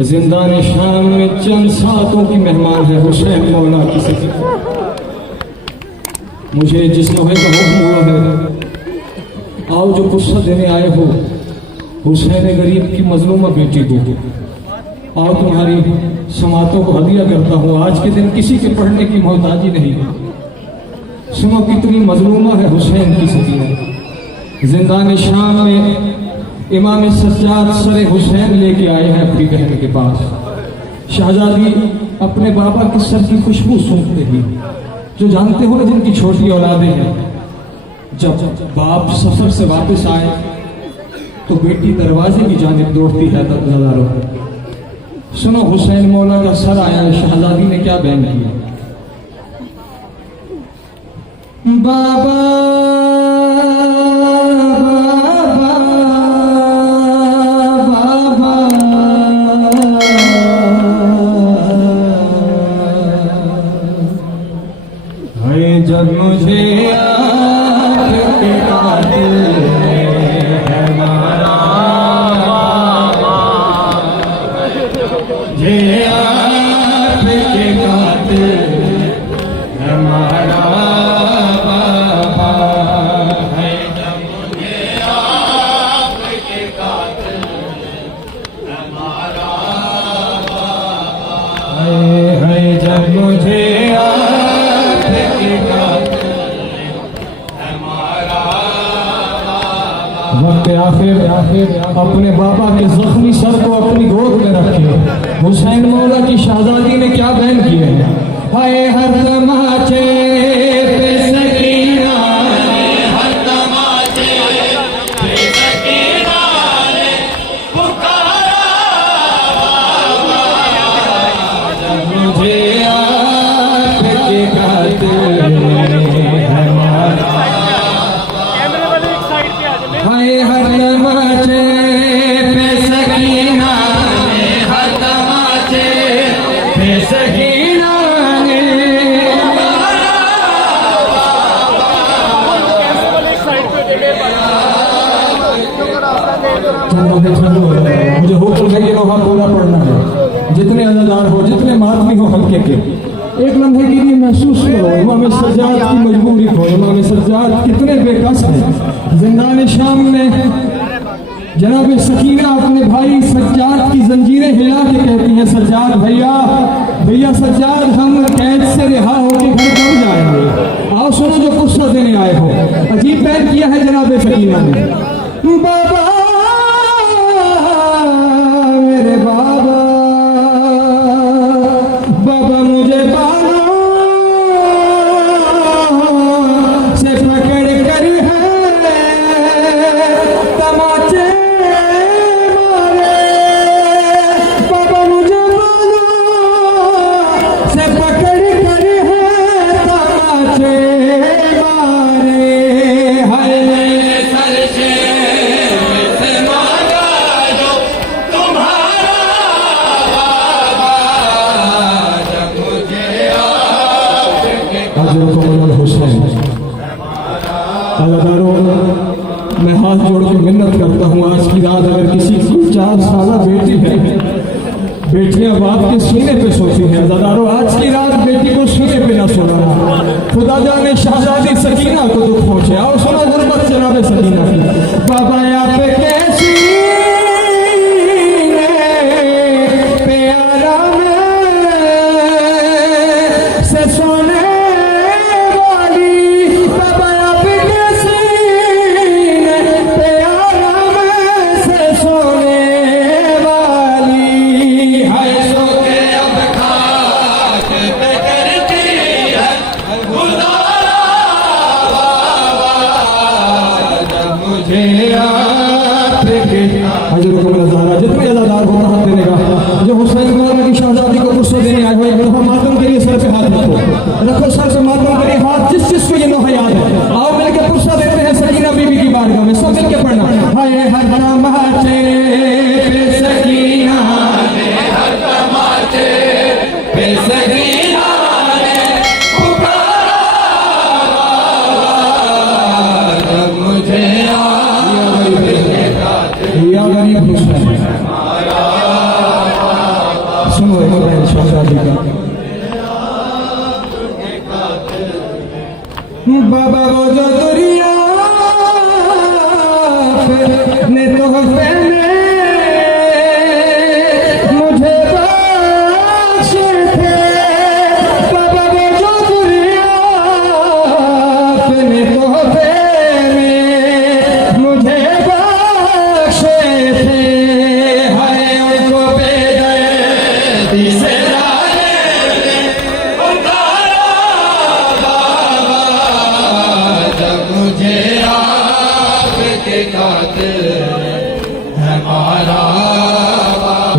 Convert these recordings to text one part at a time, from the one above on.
जिंदान शाम में चंद सातों की मेहमान है हुसैन मौला की सफी। मुझे जिस लोहे का हुक्म हुआ है, आओ जो पुस्सा देने आए हो हुसैन गरीब की मजलूमा बेटी दो। आओ तुम्हारी समातों को हदिया करता हूँ। आज के दिन किसी के पढ़ने की मोहताजी नहीं है। सुनो कितनी मजलूमा है हुसैन की सफी। जिंदान शाम में इमाम सज्जाद सरे हुसैन लेके आए हैं अपनी बहन के पास। शहजादी अपने बाबा के सर की खुशबू सूंघते ही, जो जानते हो ना जिनकी छोटी औलादें हैं, जब बाप सफर से वापस आए तो बेटी दरवाजे की जानिब दौड़ती है। नजारों सुनो हुसैन मौला का सर आया है। शहजादी ने क्या बयान किया? बाबा जब मुझे आपके कातिल है हमारा ये आपके कातिल है हमारा बाबा है। जब मुझे आपके कातिल है हमारा बाबा है। जब मुझे आखिर अपने बाबा के जख्मी सर को अपनी गोद में रखे हुसैन मौला की शहजादी ने क्या बयान किए हैं? हाय हर तमाचे पे सकीना, हर तमाचे पे सकीना ने पुकारा जब मुझे आपके कातिल हमारा। हाय हर तमाचे पे सकीना ने, हर तमाचे पे सकीना ने मुझे हुक्म है कि लोहा पूरा पढ़ना है। जितने अज़ादार हो, जितने मातमी हो हल्के के, एक लम्हे के लिए महसूस करो इमाम सज्जाद की मजबूरी को। इमाम सज्जाद कितने बेकस हैं। जिंदान शाम में जनाब सकीना अपने भाई सज्जाद की जंजीरें हिला के कहती हैं, सज्जाद भैया, भैया सज्जाद, हम कैद से रिहा होकर घर कब जाएंगे? आओ सुनो जो पुस्सा देने आए हो। अजीब बैन किया है जनाब सकीना ने। बाबा मेरे बाबा, बाबा मुझे बालों से पकड़ कर है तमाचे मारे। बाबा मुझे बालों से पकड़ कर है तमाचे मारे। हाय सर से मांगा जो तुम्हारा हुसैन। अज़ादारों, मैं हाथ जोड़ के मिन्नत करता हूँ, आज की रात अगर किसी की 4 साल बेटी है, बेटियां बाप के सीने पे सोती हैं। अज़ादारों, आज की रात बेटी को सीने पे ना सोना। खुदा जाने शहजादी सकीना को दुख पहुंचे। आओ सुनो गुरबत जनाब सकीना की। बाबा यहाँ पे कैसी प्यारा से सोने जितने अज़ादार हो हाथ देने का, जो हुसैन मौला की शहजादी को पुस्सा देने आए हो, मातम के लिए सर पे हाथ रखो सर पे मातम के लिए हाथ। जिस जिसको ये लोहा याद है, आओ मिलकर पुस्सा देते हैं सकीना बीबी की बारगाह में। सब मिलकर पढ़ना। हाय हर तमाचे पे सकीना ने, हर तमाचे पे सकीना ने पुकारा जब मुझे या गरीब हुसैन। बाबा वो जो दुनिया ने तोहफे में मुझे बख्शे थे, बाबा वो जो दुनिया ने तोहफे में मुझे बख्शे थे, हाय उनको बेदर्दी से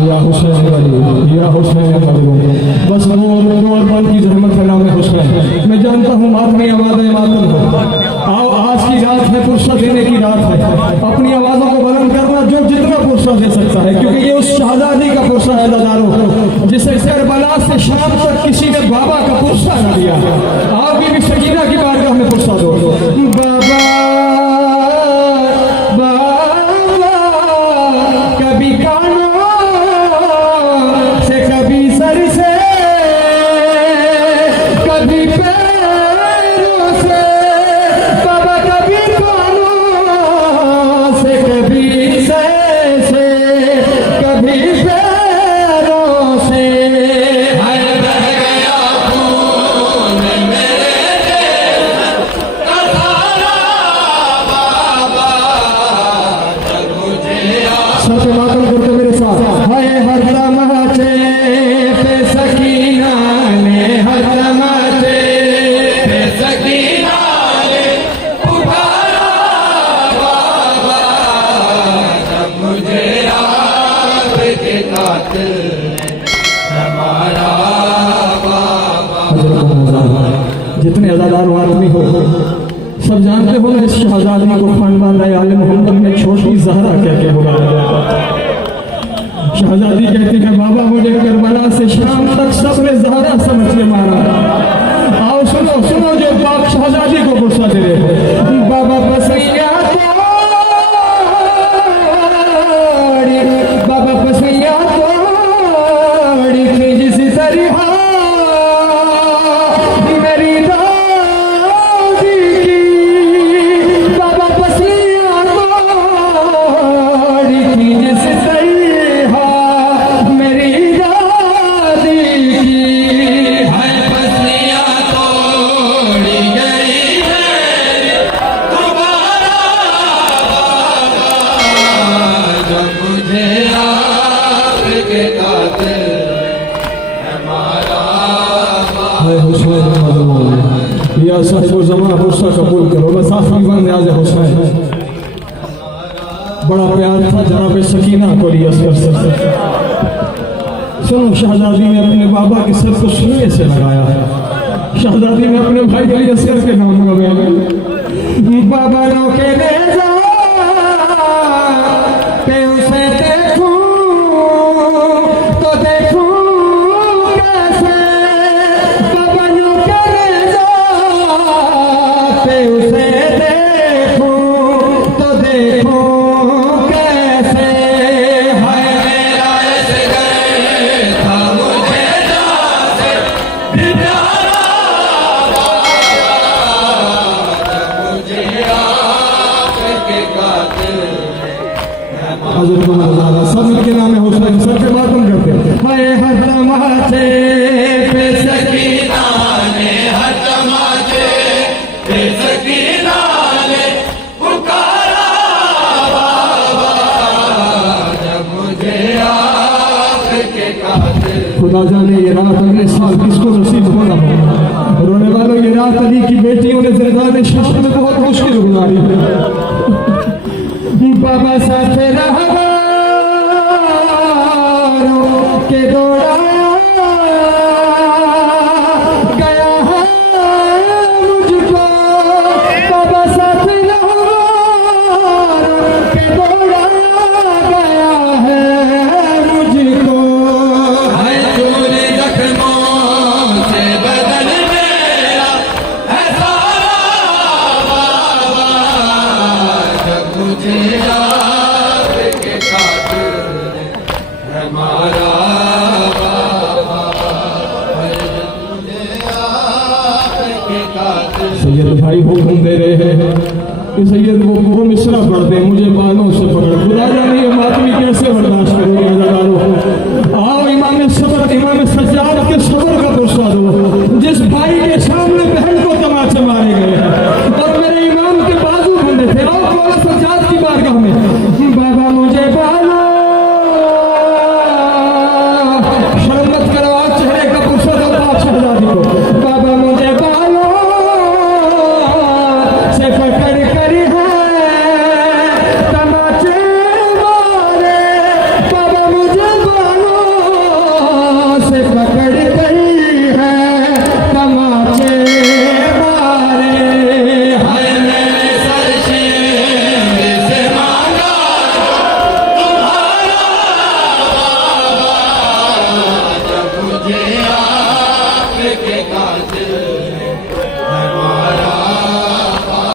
या हुसैन वाली या हुसैन वाली बस नूर की जहमत का नाम है हुसैन। मैं जानता हूँ अपनी आवाज़ मातम हो, आओ आज की रात है, फुर्सत देने की रात है, अपनी आवाज़ों को बुलंद करना जो जितना फुर्सत दे सकता है, क्योंकि ये उस शहजादी का फुर्सा है दादारों, जिसे करबला से शाम तक किसी ने बाबा का फुर्सा न दिया। आप भी सकीना की बारगाह में फुर्सा दो। बाबा कभी कानों से, कभी सर से, कभी पैरों से, बाबा कभी कानों से, कभी सर से, कभी पैरों से, हर बह गया खून मेरे का धारा बाबा, जब मुझे सर पे मातम करते मेरे साथ, हाय हर तमाचे पे सकीना ने, हर तमाचे पे सकीना ने पुकारा बाबा, जब मुझे आपके कातिल ने मारा बाबा। जितने अज़ादार आदमी हो सब जानते हो ना, इस शहजादी को खानदान आले मोहम्मद में छोटी ज़हरा कह के बुलाया जाता है। शहजादी कहती है बाबा मुझे करबला से शाम तक सबने ज़हरा समझ के मारा। आओ सुनो सुनो जो बाप शहजादी को गुस्सा दे रहे हैं। बाबा बसैया तोड़ी, बाबा बसैया तोड़ी थी जिस तरह मेरी दादी की, बाबा बसैया तोड़ी थी जिस तरह मेरी दादी की, है बसैया तोड़ी गई मेरी दोबारा बाबा, जब मुझे आपके कातिल है मारा बाबा। हुसैन या साहिब ज़माना गुस्सा कबूल करो, बस आखिरी बंद आज हुसैन। बड़ा प्यार था जनाब सकीना को लिया सर से। सुनो शहजादी ने अपने बाबा के सर को सुने से लगाया, शहजादी ने अपने भाई के लिए सर के नाम लगाया, बाबा नो के ले जा पे उसे देखूं तो देखूं कैसे, बाबा नो के ले जा पे उसे देखूं तो देखूं कैसे, हाय मेरा इस गए था मुझे जासे प्यारा बाबा, मुझे आपके कातिल हज़रत मौलाना सब के नाम है हुसैन, सर पे मातम करते हैं। हाय हर तमाचे पे सकीना ने, हर तमाचे पे सकीना ने पुकारा बाबा, जब मुझे आपके कातिल। खुदा जाने ये रात अगले साल किसको नसीब होना हो। रोने वालों ये रात अली की बेटियों ने ज़िंदाने शख्स में बहुत मुश्किल गुजारी है। बाबा साथ रहा के दौड़ाया गया है मुझको, बाबा साथ के दौड़ाया गया है मुझको, है चोरी जख्मों से बदन मेरा है सारा बाबा, जब मुझे आपके कातिल है मारा बाबा। सैयद भाई हुक्म दे रहे हैं कि सैयद वो मिसरा पढ़ दे, मुझे बालों से पकड़। खुदा जाने ये मातमी कैसे बर्दाश्त करोगे अदाकारों। आओ इमाम सबर, इमाम सज्जाद के सबर का पुरस्कार दो, जिस भाई के सामने बहन को तमाचे मारे गए हैं और मेरे इमाम के बाजू बंधे थे। आओ मौला सज्जाद की बारगाह में, बाबा मुझे बालो शर्म मत करवा, चेहरे का पुरस्कार दो बाप शहजादी को। बाबा मुझे बालो से पकड़ कर है तमाचे मारे, बाबा मुझे बालो से पकड़ कर है तमाचे मारे। हाय मैंने सर से मांगा तुम्हारा बाबा, जब मुझे आपके